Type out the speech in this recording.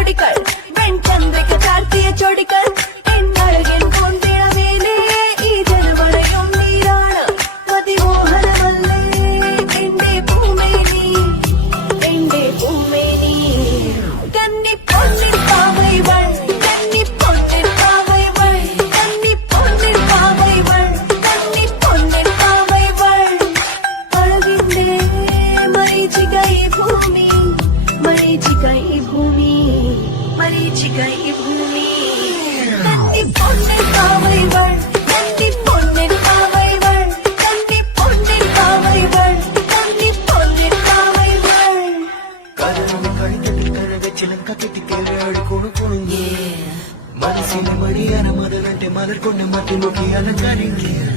ഞൊടികൾ വെൺചന്ദ്രിക ചാർത്തിയ ചൊടികൾ എന്നഴകിൻ കൊണ്ടിടവേലേ ഈ ജലമഴയും നീരാണ് മതിമോഹനമല്ലേ എന്റെ പൂമേനി എന്റെ പൂമേനി കന്നി പൊന്നിൻ പാവൈവൾ കന്നി പൊന്നിൻ പാവൈവൾ കന്നി പൊന്നിൻ പാവൈവൾ കന്നി പൊന്നിൻ പാവൈവൾ അഴകിന്റെ മരീചിക ഈ ഭൂമി മരീചിക ഈ ഭൂമി മരീചിക ഈ ഭൂമി കന്നി പൊന്നിൻ പാവൈവൾ കന്നി പൊന്നിൻ പാവൈവൾ കന്നി പൊന്നിൻ പാവൈവൾ കന്നി പൊന്നിൻ പാവൈവൾ കരളിന് കഴിഞ്ഞിട്ട് കഴകച്ചിലങ്ക കെട്ടിക്കേറി കുണുകുണുങ്ങി മനസ്സിന് മടിയാന മതലന്റെ മലർ കൊണ്ട് മറ്റു നോക്കി അലങ്കരിക്കുക